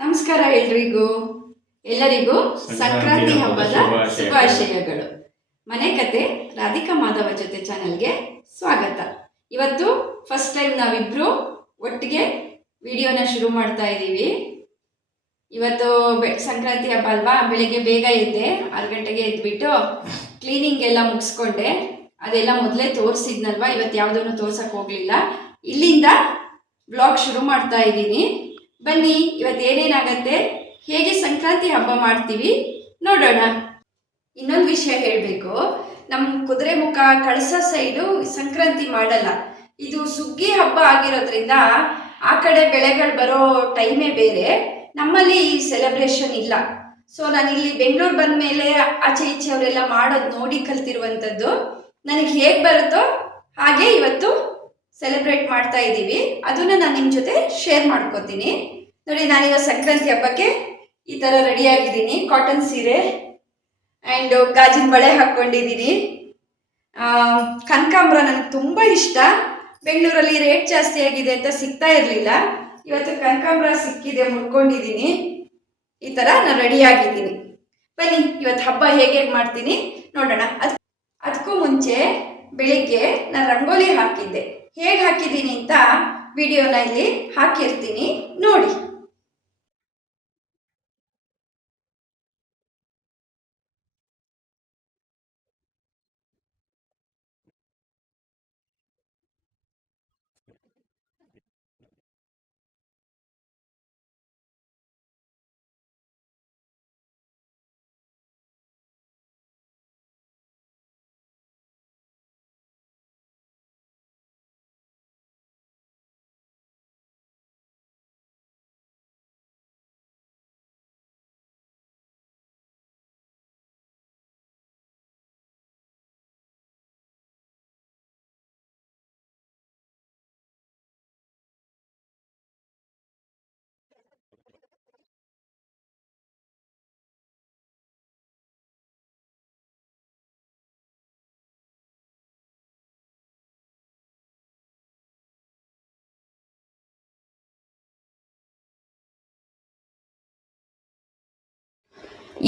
ನಮಸ್ಕಾರ ಎಲ್ಲರಿಗೂ ಸಂಕ್ರಾಂತಿ ಹಬ್ಬದ ಶುಭಾಶಯಗಳು. ಮನೆ ಕತೆ ರಾಧಿಕಾ ಮಾಧವ ಜೊತೆ ಚಾನಲ್ಗೆ ಸ್ವಾಗತ. ಇವತ್ತು ಫಸ್ಟ್ ಟೈಮ್ ನಾವಿಬ್ರು ಒಟ್ಟಿಗೆ ವಿಡಿಯೋನ ಶುರು ಮಾಡ್ತಾ ಇದ್ದೀವಿ. ಇವತ್ತು ಸಂಕ್ರಾಂತಿ ಹಬ್ಬ ಅಲ್ವಾ, ಬೆಳಿಗ್ಗೆ ಬೇಗ ಎದ್ದೆ, 6 ಗಂಟೆಗೆ ಎದ್ಬಿಟ್ಟು ಕ್ಲೀನಿಂಗ್ ಎಲ್ಲ ಮುಗಿಸ್ಕೊಂಡೆ. ಅದೆಲ್ಲ ಮೊದಲೇ ತೋರಿಸಿದ್ನಲ್ವಾ, ಇವತ್ತು ಯಾವುದನ್ನು ತೋರ್ಸಕ್ಕೆ ಹೋಗಲಿಲ್ಲ. ಇಲ್ಲಿಂದ ಬ್ಲಾಗ್ ಶುರು ಮಾಡ್ತಾ ಇದ್ದೀನಿ. ಬನ್ನಿ, ಇವತ್ತು ಏನೇನಾಗತ್ತೆ, ಹೇಗೆ ಸಂಕ್ರಾಂತಿ ಹಬ್ಬ ಮಾಡ್ತೀವಿ ನೋಡೋಣ. ಇನ್ನೊಂದು ವಿಷಯ ಹೇಳಬೇಕು, ನಮ್ಮ ಕುದುರೆಮುಖ ಕಳಸ ಸೈಡು ಸಂಕ್ರಾಂತಿ ಮಾಡಲ್ಲ. ಇದು ಸುಗ್ಗಿ ಹಬ್ಬ ಆಗಿರೋದ್ರಿಂದ ಆ ಕಡೆ ಬೆಳೆಗಳು ಬರೋ ಟೈಮೇ ಬೇರೆ, ನಮ್ಮಲ್ಲಿ ಈ ಸೆಲೆಬ್ರೇಷನ್ ಇಲ್ಲ. ಸೊ ನಾನು ಇಲ್ಲಿ ಬೆಂಗಳೂರು ಬಂದ ಮೇಲೆ ಆಚೆ ಈಚೆ ಅವರೆಲ್ಲ ಮಾಡೋದು ನೋಡಿ ಕಲ್ತಿರುವಂಥದ್ದು. ನನಗೆ ಹೇಗೆ ಬರುತ್ತೋ ಹಾಗೆ ಇವತ್ತು ಸೆಲೆಬ್ರೇಟ್ ಮಾಡ್ತಾ ಇದ್ದೀವಿ. ಅದನ್ನು ನಾನು ನಿಮ್ಮ ಜೊತೆ ಶೇರ್ ಮಾಡ್ಕೋತೀನಿ. ನೋಡಿ, ನಾನಿವಾಗ ಸಂಕ್ರಾಂತಿ ಹಬ್ಬಕ್ಕೆ ಈ ಥರ ರೆಡಿಯಾಗಿದ್ದೀನಿ. ಕಾಟನ್ ಸೀರೆ ಆ್ಯಂಡ್ ಗಾಜಿನ ಬಳೆ ಹಾಕ್ಕೊಂಡಿದ್ದೀನಿ. ಕನಕಾಂಬರ ನನಗೆ ತುಂಬ ಇಷ್ಟ. ಬೆಂಗಳೂರಲ್ಲಿ ರೇಟ್ ಜಾಸ್ತಿ ಆಗಿದೆ ಅಂತ ಸಿಗ್ತಾ ಇರಲಿಲ್ಲ. ಇವತ್ತು ಕನಕಾಂಬರ ಸಿಕ್ಕಿದೆ, ಮುಡ್ಕೊಂಡಿದ್ದೀನಿ. ಈ ಥರ ನಾನು ರೆಡಿಯಾಗಿದ್ದೀನಿ. ಬನ್ನಿ, ಇವತ್ತು ಹಬ್ಬ ಹೇಗೆ ಮಾಡ್ತೀನಿ ನೋಡೋಣ. ಅದಕ್ಕೂ ಮುಂಚೆ ಬೆಳಿಗ್ಗೆ ನಾನು ರಂಗೋಲಿ ಹಾಕಿದ್ದೆ. ಹೇಗೆ ಹಾಕಿದ್ದೀನಿ ಅಂತ ವಿಡಿಯೋನ ಇಲ್ಲಿ ಹಾಕಿರ್ತೀನಿ, ನೋಡಿ.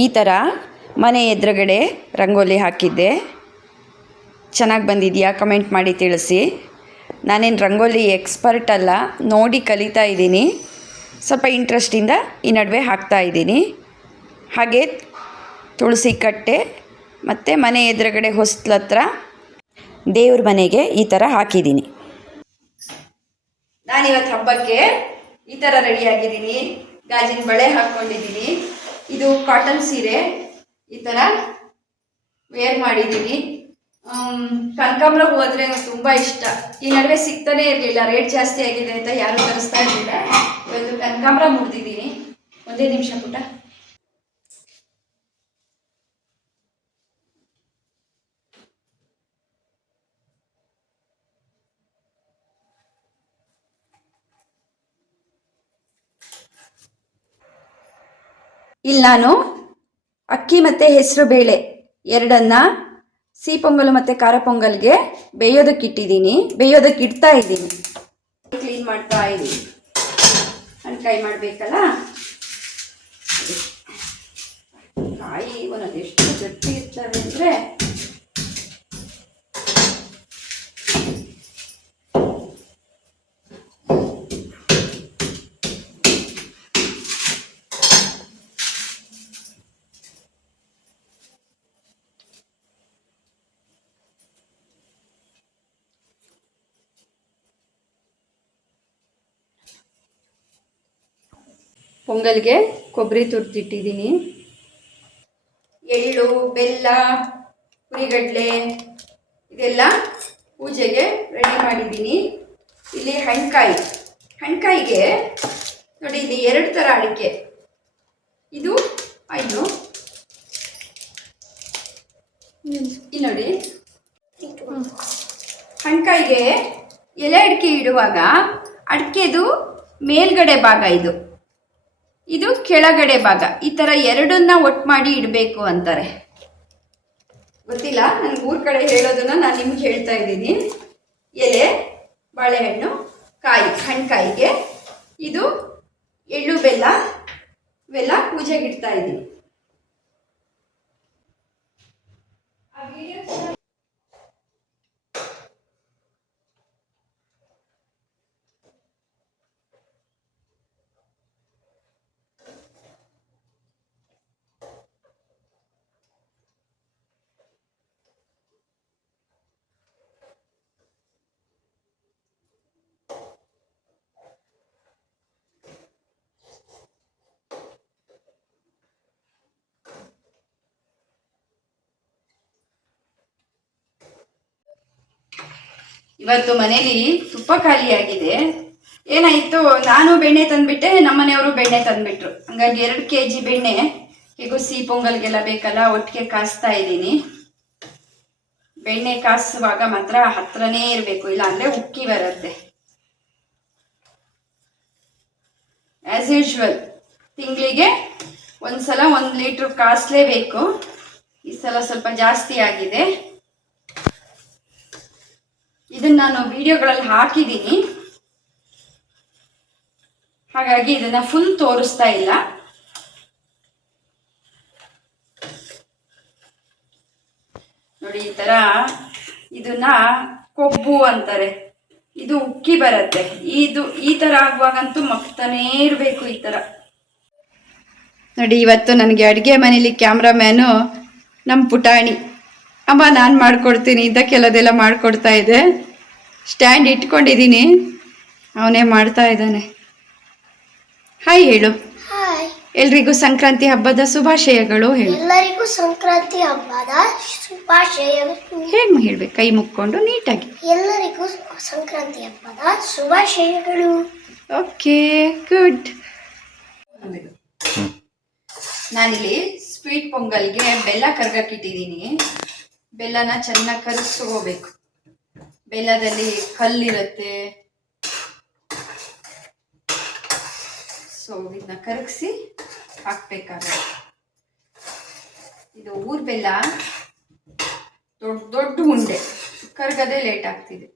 ಈ ಥರ ಮನೆ ಎದುರುಗಡೆ ರಂಗೋಲಿ ಹಾಕಿದ್ದೆ. ಚೆನ್ನಾಗಿ ಬಂದಿದೆಯಾ ಕಮೆಂಟ್ ಮಾಡಿ ತಿಳಿಸಿ. ನಾನೇನು ರಂಗೋಲಿ ಎಕ್ಸ್ಪರ್ಟ್ ಅಲ್ಲ, ನೋಡಿ ಕಲಿತಾ ಇದ್ದೀನಿ. ಸ್ವಲ್ಪ ಇಂಟ್ರೆಸ್ಟಿಂದ ಈ ನಡುವೆ ಹಾಕ್ತಾ ಇದ್ದೀನಿ. ಹಾಗೆ ತುಳಸಿ ಕಟ್ಟೆ ಮತ್ತು ಮನೆ ಎದುರುಗಡೆ ಹೊಸ್ತ್ಲ ಹತ್ರ ದೇವ್ರ ಮನೆಗೆ ಈ ಥರ ಹಾಕಿದ್ದೀನಿ. ನಾನಿವತ್ತು ಹಬ್ಬಕ್ಕೆ ಈ ಥರ ರೆಡಿಯಾಗಿದ್ದೀನಿ. ಗಾಜಿನ ಬಳೆ ಹಾಕ್ಕೊಂಡಿದ್ದೀನಿ. ಇದು ಕಾಟನ್ ಸೀರೆ ಈ ಥರ ವೇರ್ ಮಾಡಿದ್ದೀನಿ. ಕನಕಾಂಬರ ಹೂ ಅಂದರೆ ನನಗೆ ತುಂಬ ಇಷ್ಟ. ಈ ನಡುವೆ ಸಿಗ್ತಾನೆ ಇರಲಿಲ್ಲ, ರೇಟ್ ಜಾಸ್ತಿ ಆಗಿದೆ ಅಂತ ಯಾರೂ ತರಿಸ್ತಾ ಇರಲಿಲ್ಲ. ಇವತ್ತು ಕನಕಾಂಬರ ಮುರಿದಿದ್ದೀನಿ. ಒಂದೇ ನಿಮಿಷ ಪುಟ. ಇಲ್ಲಿ ನಾನು ಅಕ್ಕಿ ಮತ್ತು ಹೆಸರು ಬೇಳೆ ಎರಡನ್ನು ಸಿಹಿ ಪೊಂಗಲ್ ಮತ್ತು ಖಾರ ಪೊಂಗಲ್ಗೆ ಬೇಯೋದಕ್ಕೆ ಇಡ್ತಾ ಇದ್ದೀನಿ. ಕ್ಲೀನ್ ಮಾಡ್ತಾ ಇದ್ದೀನಿ. ಕಾಯಿ ಮಾಡಬೇಕಲ್ಲ, ಕಾಯಿ ಒಂದೊಂದು ಎಷ್ಟು ಗಟ್ಟಿ ಇರ್ತವೆ ಅಂದರೆ ಪೊಂಗಲ್ಗೆ ಕೊಬ್ಬರಿ ತುರಿದಿಟ್ಟಿದ್ದೀನಿ. ಎಳ್ಳು, ಬೆಲ್ಲ, ಹುರಿಗಡಲೆ ಇದೆಲ್ಲ ಪೂಜೆಗೆ ರೆಡಿ ಮಾಡಿದ್ದೀನಿ. ಇಲ್ಲಿ ಹಣ್ಕಾಯಿಗೆ ನೋಡಿ, ಇಲ್ಲಿ 2 ಥರ ಅಡಿಕೆ. ಇದು ಐದು, ಇಲ್ಲಿ ನೋಡಿ. ಹಣ್ಕಾಯಿಗೆ ಎಲೆ ಅಡಿಕೆ ಇಡುವಾಗ ಅಡಿಕೆದು ಮೇಲ್ಗಡೆ ಭಾಗ ಇದು ಕೆಳಗಡೆ ಭಾಗ, ಈ ಥರ ಎರಡನ್ನ ಒಟ್ಟು ಮಾಡಿ ಇಡಬೇಕು ಅಂತಾರೆ. ಗೊತ್ತಿಲ್ಲ, ನನಗೆ ಊರ ಕಡೆ ಹೇಳೋದನ್ನ ನಾನು ನಿಮ್ಗೆ ಹೇಳ್ತಾ ಇದ್ದೀನಿ. ಎಲೆ, ಬಾಳೆಹಣ್ಣು, ಕಾಯಿ, ಹಣ್ಕಾಯಿಗೆ ಇದು ಎಳ್ಳು ಬೆಲ್ಲ ಇವೆಲ್ಲ ಪೂಜೆಗೆ ಇಡ್ತಾ ಇದ್ದೀನಿ. ಇವತ್ತು ಮನೇಲಿ ತುಪ್ಪ ಖಾಲಿಯಾಗಿದೆ. ಏನಾಯಿತು, ನಾನು ಬೆಣ್ಣೆ ತಂದುಬಿಟ್ಟೆ, ನಮ್ಮನೆಯವರು ಬೆಣ್ಣೆ ತಂದುಬಿಟ್ರು. ಹಂಗಾಗಿ 2 kg ಬೆಣ್ಣೆ ಹೇಗೂ ಸಿಹಿ ಪೊಂಗಲ್ಗೆಲ್ಲ ಬೇಕಲ್ಲ, ಒಟ್ಟಿಗೆ ಕಾಸ್ತಾ ಇದ್ದೀನಿ. ಬೆಣ್ಣೆ ಕಾಸುವಾಗ ಮಾತ್ರ ಹತ್ರನೇ ಇರಬೇಕು, ಇಲ್ಲ ಅಂದರೆ ಉಕ್ಕಿ ಬರುತ್ತೆ. ಆ್ಯಸ್ ಯೂಶ್ವಲ್ ತಿಂಗಳಿಗೆ ಒಂದ್ಸಲ 1 ಲೀಟ್ರ್ ಕಾಸಲೇಬೇಕು. ಈ ಸಲ ಸ್ವಲ್ಪ ಜಾಸ್ತಿ ಆಗಿದೆ. ಇದನ್ನು ನಾನು ವಿಡಿಯೋಗಳಲ್ಲಿ ಹಾಕಿದ್ದೀನಿ, ಹಾಗಾಗಿ ಇದನ್ನು ಫುಲ್ ತೋರಿಸ್ತಾ ಇಲ್ಲ. ನೋಡಿ, ಈ ಥರ ಇದನ್ನ ಕೊಬ್ಬು ಅಂತಾರೆ. ಇದು ಉಕ್ಕಿ ಬರುತ್ತೆ. ಈ ಥರ ಆಗುವಾಗಂತೂ ಮಗ್ತಾನೇ ಇರಬೇಕು ಈ ಥರ. ನೋಡಿ, ಇವತ್ತು ನನಗೆ ಅಡುಗೆ ಮನೇಲಿ ಕ್ಯಾಮ್ರಾಮ್ಯಾನು ನಮ್ಮ ಪುಟಾಣಿ. ಅಮ್ಮ ನಾನು ಮಾಡ್ಕೊಡ್ತೀನಿ ಅಂತ ಕೆಲದೆಲ್ಲ ಮಾಡಿಕೊಡ್ತಾ ಇದೆ. ಸ್ಟ್ಯಾಂಡ್ ಇಟ್ಕೊಂಡಿದ್ದೀನಿ, ಅವನೇ ಮಾಡ್ತಾ ಇದ್ದಾನೆ. ಹಾಯ್ ಹೇಳು. ಹಾಯ್. ಎಲ್ರಿಗೂ ಸಂಕ್ರಾಂತಿ ಹಬ್ಬದ ಶುಭಾಶಯಗಳು ಹೇಳು. ಎಲ್ಲರಿಗೂ ಸಂಕ್ರಾಂತಿ ಹಬ್ಬದ ಶುಭಾಶಯಗಳು. ಹೇಳ್ಬೇಕು ಕೈ ಮುಕ್ಕೊಂಡು ನೀಟಾಗಿ. ಎಲ್ಲರಿಗೂ ಸಂಕ್ರಾಂತಿ ಹಬ್ಬದ ಶುಭಾಶಯಗಳು. Okay, good. ನಾನಿಲ್ಲಿ ಸ್ವೀಟ್ ಪೊಂಗಲ್ಗೆ ಬೆಲ್ಲ ಕರ್ಗಕ್ಕಿಟ್ಟಿದ್ದೀನಿ. ಬೆಲ್ಲನ ಚೆನ್ನಾಗಿ ಕರಗಿಸ್ಕೋಬೇಕು. ಬೆಲ್ಲದಲ್ಲಿ ಕಲ್ಲಿರುತ್ತೆ, ಸೊ ಇದನ್ನ ಕರಗಿಸಿ ಹಾಕ್ಬೇಕಾಗುತ್ತೆ. ಇದು ಊರ್ ಬೆಲ್ಲ, ದೊಡ್ಡ ದೊಡ್ಡ ಉಂಡೆ, ಕರ್ಗದೆ ಲೇಟ್ ಆಗ್ತಿದೆ.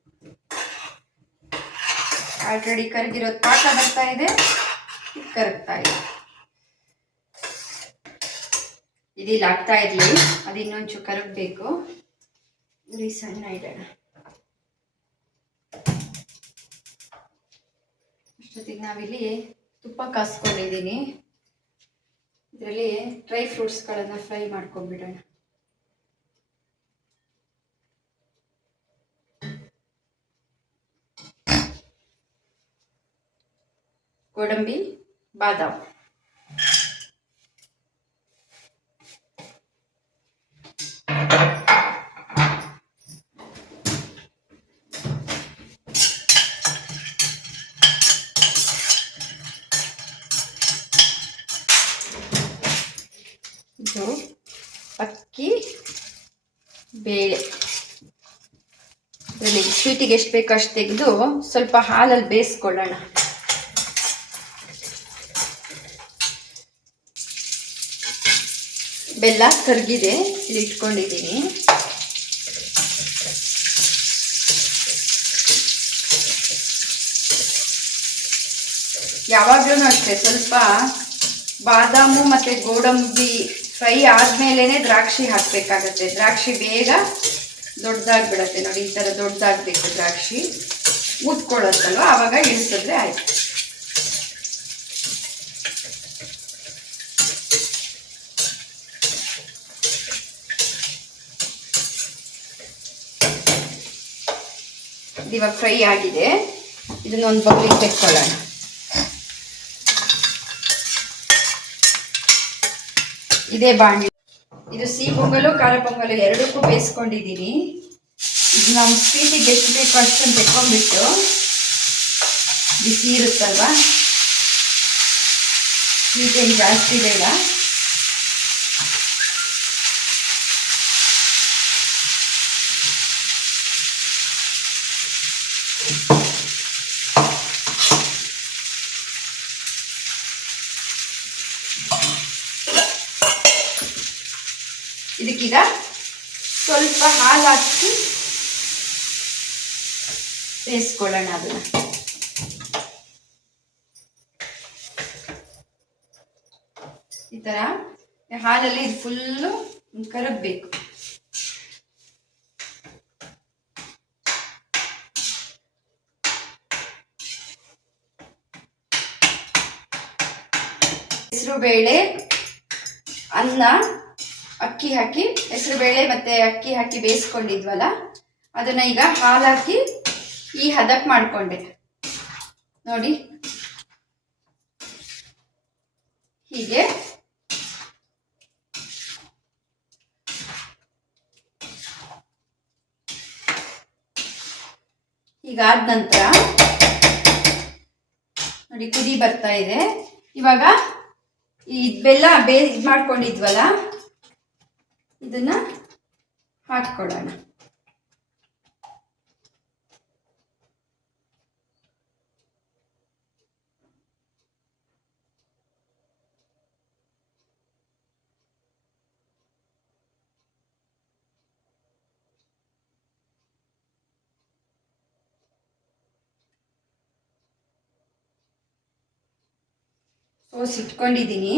ಆಲ್ರೆಡಿ ಕರಗಿರೋದು ಪಾಕ ಬರ್ತಾ ಇದೆ, ಕರಗ್ತಾ ಇದೆ. ಇದಿಲ್ಲ ಆಗ್ತಾ ಇರಲಿ, ಅದು ಇನ್ನೊಂಚೂರು ಕರಗಬೇಕು. ಇಲ್ಲಿ ಸಣ್ಣ ಇಡೋಣ. ಅಷ್ಟೊತ್ತಿಗೆ ನಾವಿಲ್ಲಿ ತುಪ್ಪ ಕಾಸ್ಕೊಂಡಿದ್ದೀನಿ. ಇದರಲ್ಲಿ ಡ್ರೈ ಫ್ರೂಟ್ಸ್ಗಳನ್ನು ಫ್ರೈ ಮಾಡ್ಕೊಂಡ್ಬಿಡೋಣ. ಗೋಡಂಬಿ, ಬಾದಾಮ್, ಇದು ಅಕ್ಕಿ, ಬೇಳೆ. ಇದರಲ್ಲಿ ಸ್ವೀಟಿಗೆ ಎಷ್ಟು ಬೇಕೋ ಅಷ್ಟು ತೆಗೆದು ಸ್ವಲ್ಪ ಹಾಲಲ್ಲಿ ಬೇಯಿಸ್ಕೊಳ್ಳೋಣ. ಬೆಲ್ಲ ಕರಗಿದೆ, ಇಲ್ಲಿ ಇಟ್ಕೊಂಡಿದ್ದೀನಿ. ಯಾವಾಗಲೂ ಅಷ್ಟೇ ಸ್ವಲ್ಪ ಬಾದಾಮು ಮತ್ತು ಗೋಡಂಬಿ ಫ್ರೈ ಆದಮೇಲೆ ದ್ರಾಕ್ಷಿ ಹಾಕಬೇಕಾಗತ್ತೆ. ದ್ರಾಕ್ಷಿ ಬೇಗ ದೊಡ್ಡದಾಗ್ಬಿಡತ್ತೆ. ನೋಡಿ, ಈ ಥರ ದೊಡ್ಡದಾಗಬೇಕು ದ್ರಾಕ್ಷಿ. ಊದ್ಕೊಳ್ಳುತ್ತಲ್ವ, ಆವಾಗ ಇಳಿಸಿದ್ರೆ ಆಯ್ತು. ಇವಾಗ ಫ್ರೈ ಆಗಿದೆ. ಇದನ್ನೊಂದು ಬೌಲಿಗೆ ತೆಕ್ಕೊಳ್ಳೋಣ. ಇದೇ ಬಾಣಲಿ. ಇದು ಸಿಹಿ ಪೊಂಗಲು ಖಾರ ಪೊಂಗಲು ಎರಡಕ್ಕೂ ಬೇಯಿಸ್ಕೊಂಡಿದ್ದೀನಿ. ಇದು ನಾವು ಸ್ವೀಟಿಗೆ ಎಷ್ಟು ಬೇಕೋ ಅಷ್ಟನ್ನು ತೆಕ್ಕೊಂಡ್ಬಿಟ್ಟು, ಬಿಸಿ ಇರುತ್ತಲ್ವ, ಸ್ವೀಟ್ ಏನು ಜಾಸ್ತಿ ಬೇಡ. ಇದಕ್ಕೀಗ ಸ್ವಲ್ಪ ಹಾಲು ಹಾಕಿ ಬೇಯಿಸ್ಕೊಳ್ಳೋಣ ಅದನ್ನ. ಈ ಥರ ಹಾಲಲ್ಲಿ ಇದು ಫುಲ್ಲು ಕರಗಬೇಕು. ಹೆಸರುಬೇಳೆ, ಅನ್ನ, ಅಕ್ಕಿ ಹಾಕಿ, ಹೆಸರುಬೇಳೆ ಮತ್ತೆ ಅಕ್ಕಿ ಹಾಕಿ ಬೇಯಿಸ್ಕೊಂಡಿದ್ವಲ್ಲ ಅದನ್ನ ಈಗ ಹಾಲು ಹಾಕಿ ಈ ಹದಕ್ಕೆ ಮಾಡಿಕೊಂಡೆ ನೋಡಿ. ಹೀಗೆ ಹೀಗಾದ ನಂತರ ನೋಡಿ ಕುದಿ ಬರ್ತಾ ಇದೆ. ಇವಾಗ ಈ ಬೆಲ್ಲ ಇದು ಮಾಡ್ಕೊಂಡಿದ್ವಲ್ಲ ಇದನ್ನ ಹಾಕ್ಕೊಳ್ಳೋಣ. ಇಟ್ಕೊಂಡಿದ್ದೀನಿ.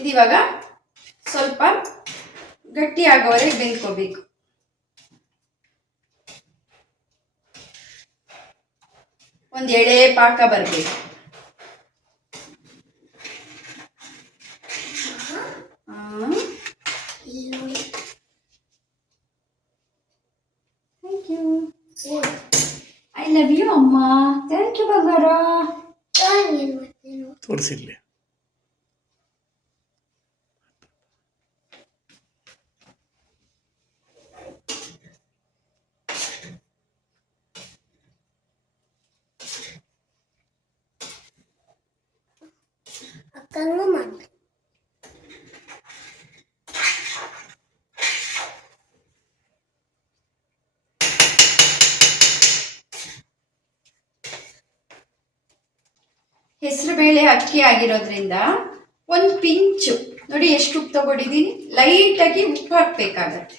ಇದಿವಾಗ ಸ್ವಲ್ಪ ಗಟ್ಟಿ ಆಗೋವರೆಗೆ ಬೇಯ್ಕೋಬೇಕು. ಒಂದು ಎಳೆ ಪಾಕ ಬರಬೇಕು. Thank you. I love you ಅಮ್ಮ. ಥ್ಯಾಂಕ್ ಯು ಬಂಗಾರ. ತೋರಿಸಿರ್ಲಿ. ಅಕ್ಕಂಗೂ ಮಾಡಿ. ಹೆಸರುಬೇಳೆ ಅಕ್ಕಿ ಆಗಿರೋದ್ರಿಂದ ಒಂದು ಪಿಂಚು ನೋಡಿ ಎಷ್ಟು ಉಪ್ಪು ತಗೊಂಡಿದ್ದೀನಿ. ಲೈಟಾಗಿ ಉಪ್ಪು ಹಾಕ್ಬೇಕಾಗತ್ತೆ.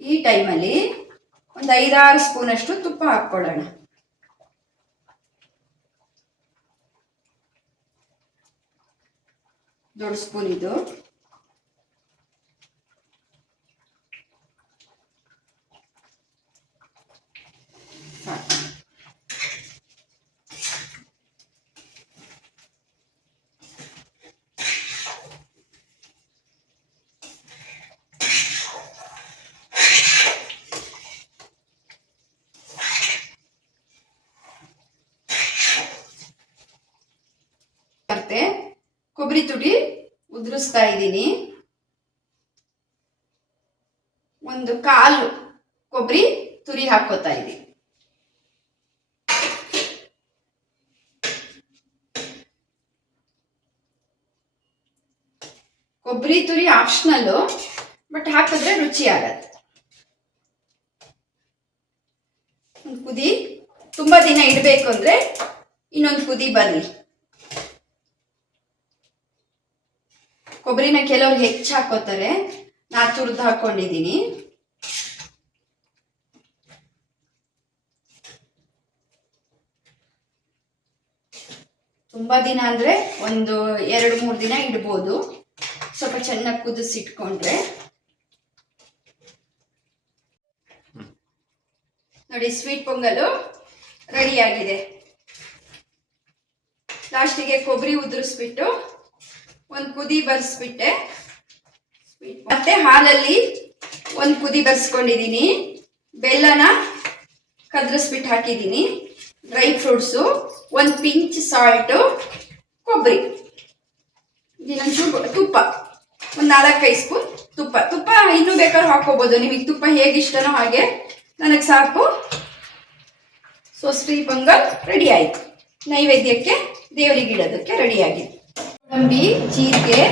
ಈ ಟೈಮಲ್ಲಿ ಒಂದು 5-6 ಸ್ಪೂನ್ ಅಷ್ಟು ತುಪ್ಪ ಹಾಕ್ಕೊಳ್ಳೋಣ. ದೊಡ್ಡ ಸ್ಪೂನ್ ಇದು. ಮತ್ತೆ ಕೊಬ್ಬರಿ ತುಡಿ ಉದುರಿಸ್ತಾ ಇದ್ದೀನಿ. ಒಂದು 1/4 ಕೊಬ್ಬರಿ ತುರಿ ಹಾಕೋತಾ ಇದ್ದೀನಿ. ಕೊಬ್ಬರಿ ತುರಿ ಆಪ್ಷನಲ್ಲು, ಬಟ್ ಹಾಕಿದ್ರೆ ರುಚಿ ಆಗತ್ತೆ. ಒಂದು ಕುದಿ ತುಂಬಾ ದಿನ ಇಡಬೇಕು ಅಂದ್ರೆ ಇನ್ನೊಂದು ಕುದಿ ಬರಲಿ. ಕೊಬ್ಬರಿನ ಕೆಲವ್ರು ಹೆಚ್ಚು ಹಾಕೋತಾರೆ, ನಾನು ತುರಿದು ಹಾಕೊಂಡಿದ್ದೀನಿ. ತುಂಬಾ ದಿನ ಅಂದ್ರೆ ಒಂದು 2-3 ದಿನ ಇಡ್ಬೋದು, ಸ್ವಲ್ಪ ಚೆನ್ನಾಗಿ ಕುದಿಸಿಟ್ಕೊಂಡ್ರೆ. ನೋಡಿ ಸ್ವೀಟ್ ಪೊಂಗಲು ರೆಡಿ ಆಗಿದೆ. ಲಾಸ್ಟಿಗೆ ಕೊಬ್ಬರಿ ಉದುರಿಸ್ಬಿಟ್ಟು ಒಂದು ಕುದಿ ಬರ್ಸ್ಬಿಟ್ಟೆ. ಮತ್ತೆ ಹಾಲಲ್ಲಿ ಒಂದು ಕುದಿ ಬರ್ಸ್ಕೊಂಡಿದ್ದೀನಿ. ಬೆಲ್ಲನ ಕದ್ರಿಸ್ಬಿಟ್ಟು ಹಾಕಿದ್ದೀನಿ. ಡ್ರೈ ಫ್ರೂಟ್ಸು, ಒಂದು ಪಿಂಚ್ ಸಾಲ್ಟು, ಕೊಬ್ಬರಿ, ಇನ್ನೊಂಚೂರು ತುಪ್ಪ, ಒಂದು 4-5 ಸ್ಪೂನ್ ತುಪ್ಪ ಇನ್ನೂ ಬೇಕಾದ್ರೂ ಹಾಕೋಬೋದು. ನಿಮಗೆ ತುಪ್ಪ ಹೇಗೆ ಇಷ್ಟನೋ ಹಾಗೆ. ನನಗೆ ಸಾಕು. ಸೊ ಸ್ವೀಟ್ ಪೊಂಗಲ್ ರೆಡಿ ಆಯಿತು. ನೈವೇದ್ಯಕ್ಕೆ ದೇವರಿಗೆ ಇಡೋದಕ್ಕೆ ರೆಡಿಯಾಗಿದೆ. ಗೋಡಂಬಿ, ಜೀರಿಗೆ,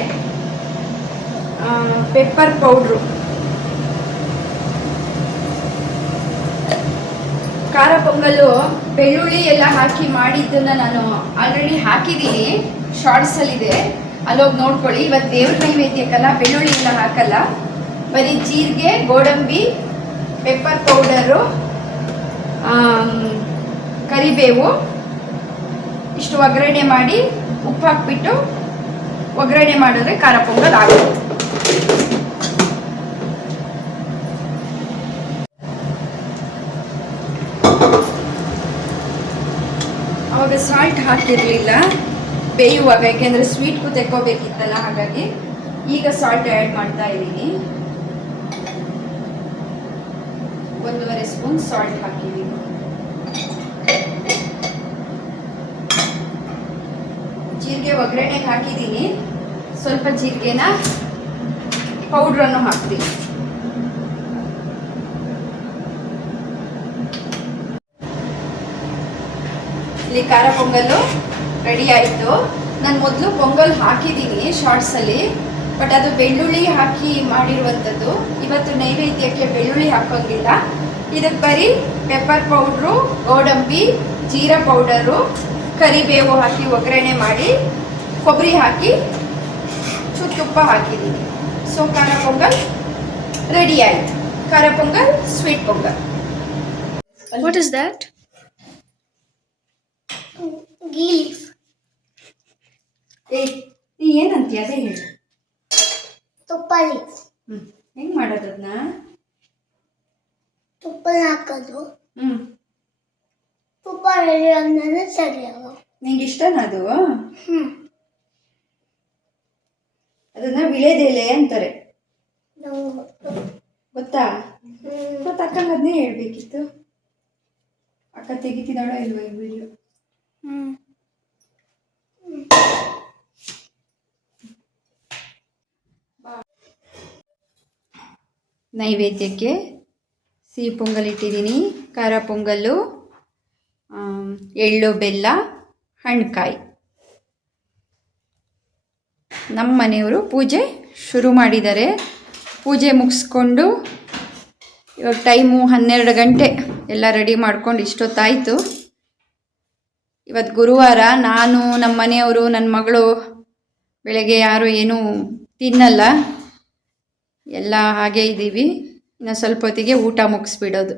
ಪೆಪ್ಪರ್ ಪೌಡ್ರು, ಖಾರ ಪೊಂಗಲ್ಲು ಬೆಳ್ಳುಳ್ಳಿ ಎಲ್ಲ ಹಾಕಿ ಮಾಡಿದ್ದನ್ನ ನಾನು ಆಲ್ರೆಡಿ ಹಾಕಿದ್ದೀನಿ, ಶಾರ್ಟ್ಸಲ್ಲಿದೆ, ಅಲ್ಲೋಗಿ ನೋಡ್ಕೊಳ್ಳಿ. ಇವತ್ತು ದೇವ್ರ ನೈವೇದ್ಯಕ್ಕಲ್ಲ ಬೆಳ್ಳುಳ್ಳಿ ಎಲ್ಲ ಹಾಕಲ್ಲ, ಬರೀ ಜೀರಿಗೆ, ಗೋಡಂಬಿ, ಪೆಪ್ಪರ್ ಪೌಡರು, ಕರಿಬೇವು ಇಷ್ಟು ಒಗ್ಗರಣೆ ಮಾಡಿ ಉಪ್ಪು ಹಾಕ್ಬಿಟ್ಟು ಒಗ್ಗರಣೆ ಮಾಡಿದ್ರೆ ಖಾರ ಪೊಂಗಲ್ ಆಗುತ್ತೆ. ಅವಾಗ ಸಾಲ್ಟ್ ಹಾಕಿರಲಿಲ್ಲ ಬೇಯುವಾಗ, ಯಾಕೆಂದರೆ ಸ್ವೀಟ್ಗೂ ತೆಕ್ಕೋಬೇಕಿತ್ತಲ್ಲ, ಹಾಗಾಗಿ ಈಗ ಸಾಲ್ಟ್ ಆ್ಯಡ್ ಮಾಡ್ತಾ ಇದ್ದೀನಿ. 1.5 ಸ್ಪೂನ್ ಸಾಲ್ಟ್ ಹಾಕಿದ್ದೀನಿ. ಜೀರಿಗೆ ಒಗ್ಗರಣೆಗೆ ಹಾಕಿದ್ದೀನಿ, ಸ್ವಲ್ಪ ಜೀರಿಗೆನ ಪೌಡ್ರನ್ನು ಹಾಕ್ತೀನಿ. ಇಲ್ಲಿ ಖಾರ ಪೊಂಗಲ್ಲು ರೆಡಿ ಆಯಿತು. ನಾನು ಮೊದಲು ಪೊಂಗಲ್ ಹಾಕಿದ್ದೀನಿ ಶಾರ್ಟ್ಸಲ್ಲಿ, ಬಟ್ ಅದು ಬೆಳ್ಳುಳ್ಳಿ ಹಾಕಿ ಮಾಡಿರುವಂಥದ್ದು. ಇವತ್ತು ನೈವೇದ್ಯಕ್ಕೆ ಬೆಳ್ಳುಳ್ಳಿ ಹಾಕೋಂಗಿಲ್ಲ, ಇದಕ್ಕೆ ಬರೀ ಪೆಪ್ಪರ್ ಪೌಡ್ರು, ಗೋಡಂಬಿ, ಜೀರಾ ಪೌಡರು, ಕರಿಬೇವು ಹಾಕಿ ಒಗ್ಗರಣೆ ಮಾಡಿ ಕೊಬ್ಬರಿ ಹಾಕಿ ತುಪ್ಪ ಹಾಕಿದ್ದೀನಿ. ಸೊ ಖಾರ ಪೊಂಗಲ್ ರೆಡಿ ಆಯಿತು. ಖಾರ pongal, sweet pongal. What is that? Ghee leaf. ನೀ ಏನಂತೀಯ ಅದೇ ಹೇಳು. ತುಪ್ಪ ಲೀಫ್. ಹೆಂಗೆ ಮಾಡೋದು ಅದನ್ನ? ತುಪ್ಪ ಹಾಕೋದು, ಹ್ಞೂ ತುಪ್ಪ ರೆಡಿ ಆದ್ಮೇಲೆ ಸರಿ ಆಗೋ. ನಿಂಗೆ ಇಷ್ಟನಾ ಅದು? ಅದನ್ನ ವಿಳೆದೆಲೆ ಅಂತಾರೆ, ಗೊತ್ತಾ? ಮತ್ತೆ ಅಕ್ಕಂಗೆ ಅದನ್ನೇ ಹೇಳ್ಬೇಕಿತ್ತು. ಅಕ್ಕ ತೆಗಿತಿದ್ದಾಳೋ ಇಲ್ವೋ ಈ ವಿಡಿಯೋ? ನೈವೇದ್ಯಕ್ಕೆ ಸಿಹಿ ಪೊಂಗಲ್ ಇಟ್ಟಿದ್ದೀನಿ, ಖಾರ ಪೊಂಗಲ್ಲು, ಎಳ್ಳು ಬೆಲ್ಲ, ಹಣ್ಣುಕಾಯಿ. ನಮ್ಮ ಮನೆಯವರು ಪೂಜೆ ಶುರು ಮಾಡಿದ್ದಾರೆ. ಪೂಜೆ ಮುಗಿಸ್ಕೊಂಡು ಇವಾಗ ಟೈಮು 12 ಗಂಟೆ, ಎಲ್ಲ ರೆಡಿ ಮಾಡ್ಕೊಂಡು ಇಷ್ಟೊತ್ತಾಯಿತು. ಇವತ್ತು ಗುರುವಾರ. ನಾನು, ನಮ್ಮ ಮನೆಯವರು, ನನ್ನ ಮಗಳು ಬೆಳಗ್ಗೆ ಯಾರೂ ಏನೂ ತಿನ್ನಲ್ಲ, ಎಲ್ಲ ಹಾಗೇ ಇದ್ದೀವಿ. ಇನ್ನು ಸ್ವಲ್ಪ ಹೊತ್ತಿಗೆ ಊಟ ಮುಗಿಸ್ಬಿಡೋದು.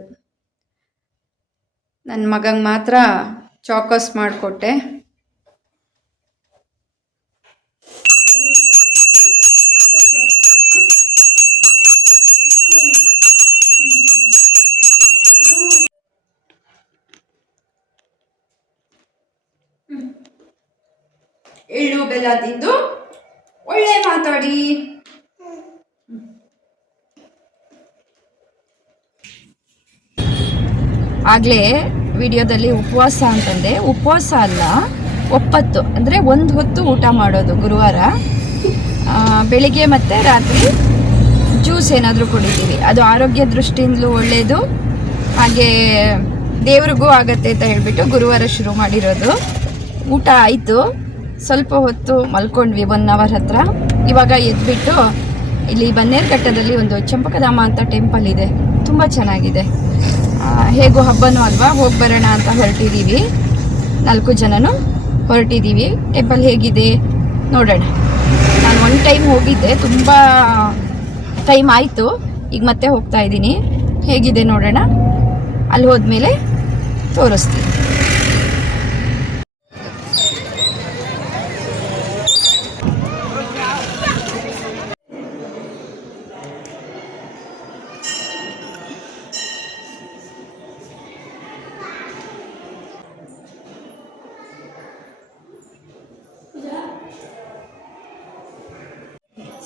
ನನ್ನ ಮಗಂಗೆ ಮಾತ್ರ ಚಾಕೋಸ್ ಮಾಡಿಕೊಟ್ಟೆ. ಎಳ್ಳು ಬೆಲ್ಲ ತಿಂದು ಒಳ್ಳೆ ಮಾತಾಡಿ. ಆಗಲೇ ವಿಡಿಯೋದಲ್ಲಿ ಉಪವಾಸ ಅಂತಂದೆ, ಉಪವಾಸ ಅಲ್ಲ, ಒಪ್ಪತ್ತು, ಅಂದರೆ 1 ಹೊತ್ತು ಊಟ ಮಾಡೋದು ಗುರುವಾರ. ಬೆಳಿಗ್ಗೆ ಮತ್ತು ರಾತ್ರಿ ಜ್ಯೂಸ್ ಏನಾದರೂ ಕುಡಿತೀವಿ, ಅದು ಆರೋಗ್ಯ ದೃಷ್ಟಿಯಿಂದಲೂ ಒಳ್ಳೆಯದು, ಹಾಗೆ ದೇವ್ರಿಗೂ ಆಗತ್ತೆ ಅಂತ ಹೇಳಿಬಿಟ್ಟು ಗುರುವಾರ ಶುರು ಮಾಡಿರೋದು. ಊಟ ಆಯಿತು, ಸ್ವಲ್ಪ ಹೊತ್ತು ಮಲ್ಕೊಂಡ್ವಿ, 1 ಅವರ್ ಹತ್ರ. ಇವಾಗ ಎದ್ಬಿಟ್ಟು ಇಲ್ಲಿ ಬನ್ನೇರುಘಟ್ಟದಲ್ಲಿ ಒಂದು ಚಂಪಕಧಾಮ ಅಂತ ಟೆಂಪಲ್ ಇದೆ, ತುಂಬ ಚೆನ್ನಾಗಿದೆ. ಹೇಗೂ ಹಬ್ಬನೂ ಅಲ್ವಾ, ಹೋಗಿ ಬರೋಣ ಅಂತ ಹೊರಟಿದ್ದೀವಿ. 4 ಜನನೂ ಹೊರಟಿದ್ದೀವಿ. ಟೆಂಪಲ್ ಹೇಗಿದೆ ನೋಡೋಣ. ನಾನು 1 ಟೈಮ್ ಹೋಗಿದ್ದೆ, ತುಂಬ ಟೈಮ್ ಆಯಿತು, ಈಗ ಮತ್ತೆ ಹೋಗ್ತಾ ಇದ್ದೀನಿ. ಹೇಗಿದೆ ನೋಡೋಣ, ಅಲ್ಲಿ ಹೋದ್ಮೇಲೆ ತೋರಿಸ್ತೀನಿ.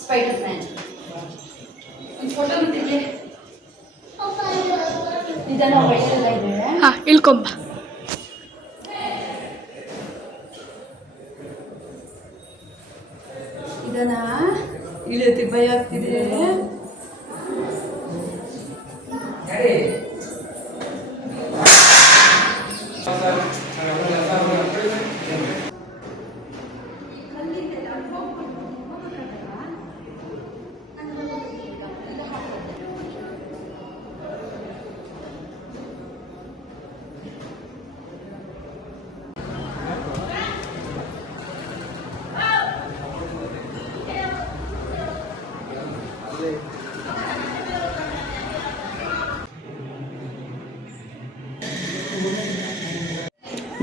ಸ್ಪೈಡರ್ ಮ್ಯಾನ್ ಒಂದು ಫೋಟೋ ತೆಗೆ. ಇದನ್ನ ಒಳ್ಳೆಯಲ್ಲ ಇದೆ. ಇಳ್ಕೊಂಬ. ಇದನ್ನ ಇಳಿಯತಿ, ಭಯ ಆಗ್ತಿದೆ.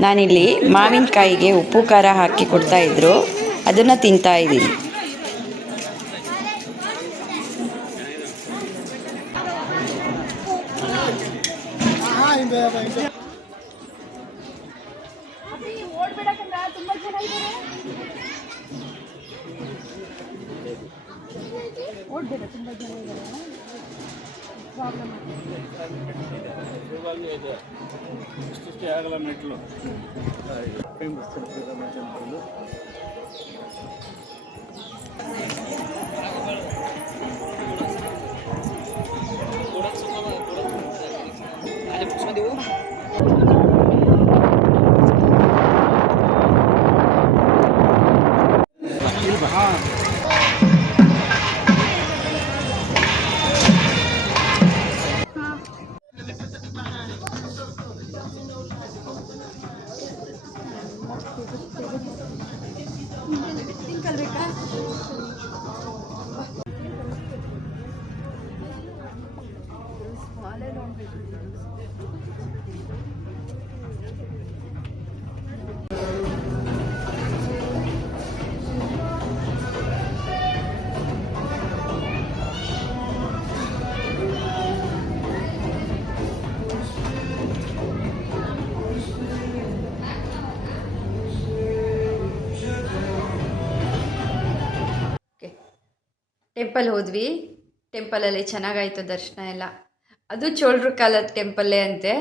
ನಾನಿಲ್ಲಿ ಮಾವಿನಕಾಯಿಗೆ ಉಪ್ಪು ಖಾರ ಹಾಕಿ ಕೊಡ್ತಾಯಿದ್ರು, ಅದನ್ನು ತಿಂತಾ ಇದ್ದೀನಿ. ಆಗಲ್ಲ ಮೆಟ್ಲು ಟೆಂಪಲ್ ಹೋದ್ವಿ. ಟೆಂಪಲಲ್ಲಿ ಚೆನ್ನಾಗಾಯಿತು ದರ್ಶನ ಎಲ್ಲ. ಅದು ಚೋಳರ ಕಾಲದ ಟೆಂಪಲ್ಲೇ ಅಂತೆ.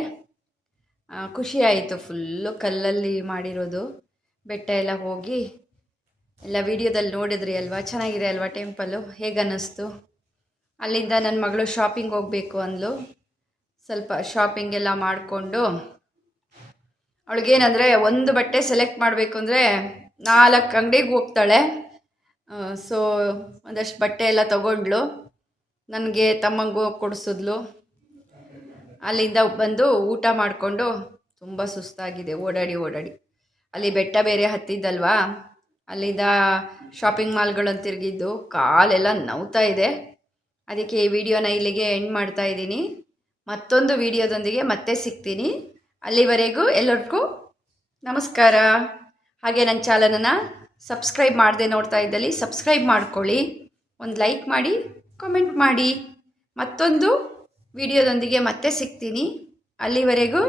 ಖುಷಿ ಆಯಿತು. ಫುಲ್ಲು ಕಲ್ಲಲ್ಲಿ ಮಾಡಿರೋದು. ಬೆಟ್ಟ ಎಲ್ಲ ಹೋಗಿ ಎಲ್ಲ ವೀಡಿಯೋದಲ್ಲಿ ನೋಡಿದ್ರಿ ಅಲ್ವಾ, ಚೆನ್ನಾಗಿದೆ ಅಲ್ವಾ ಟೆಂಪಲ್ಲು, ಹೇಗೆ ಅನ್ನಿಸ್ತು. ಅಲ್ಲಿಂದ ನನ್ನ ಮಗಳು ಶಾಪಿಂಗ್ ಹೋಗಬೇಕು ಅಂದ್ಲು. ಸ್ವಲ್ಪ ಶಾಪಿಂಗ್ ಎಲ್ಲ ಮಾಡಿಕೊಂಡು, ಅವಳಿಗೇನಂದರೆ ಒಂದು ಬಟ್ಟೆ ಸೆಲೆಕ್ಟ್ ಮಾಡಬೇಕು ಅಂದರೆ 4 ಅಂಗಡಿಗೆ ಹೋಗ್ತಾಳೆ. ಸೊ ಒಂದಷ್ಟು ಬಟ್ಟೆ ಎಲ್ಲ ತೊಗೊಂಡ್ಳು. ನನಗೆ ತಮ್ಮಂಗೂ ಕೊಡಿಸಿದ್ಲು. ಅಲ್ಲಿಂದ ಬಂದು ಊಟ ಮಾಡಿಕೊಂಡು, ತುಂಬ ಸುಸ್ತಾಗಿದೆ ಓಡಾಡಿ. ಅಲ್ಲಿ ಬೆಟ್ಟ ಬೇರೆ ಹತ್ತಿದ್ದಲ್ವಾ, ಅಲ್ಲಿಂದ ಶಾಪಿಂಗ್ ಮಾಲ್ಗಳನ್ನು ತಿರುಗಿದ್ದು ಕಾಲೆಲ್ಲ ನೋವ್ತಾ ಇದೆ. ಅದಕ್ಕೆ ಈ ವಿಡಿಯೋನ ಇಲ್ಲಿಗೆ ಎಂಡ್ ಮಾಡ್ತಾ ಇದ್ದೀನಿ. ಮತ್ತೊಂದು ವಿಡಿಯೋದೊಂದಿಗೆ ಮತ್ತೆ ಸಿಗ್ತೀನಿ. ಅಲ್ಲಿವರೆಗೂ ಎಲ್ಲರಿಗೂ ನಮಸ್ಕಾರ. ಹಾಗೆ ನನ್ನ ಚಾನಲನ್ನು ಸಬ್ಸ್ಕ್ರೈಬ್ ಮಾಡದೆ ನೋಡ್ತಾ ಇದ್ದಲ್ಲಿ ಸಬ್ಸ್ಕ್ರೈಬ್ ಮಾಡ್ಕೊಳ್ಳಿ, ಒಂದು ಲೈಕ್ ಮಾಡಿ, ಕಾಮೆಂಟ್ ಮಾಡಿ. ಮತ್ತೊಂದು ವಿಡಿಯೋದೊಂದಿಗೆ ಮತ್ತೆ ಸಿಗ್ತೀನಿ. ಅಲ್ಲಿವರೆಗೂ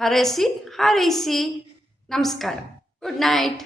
ಹರಸಿ ಹಾರೈಸಿ. ನಮಸ್ಕಾರ. Good night.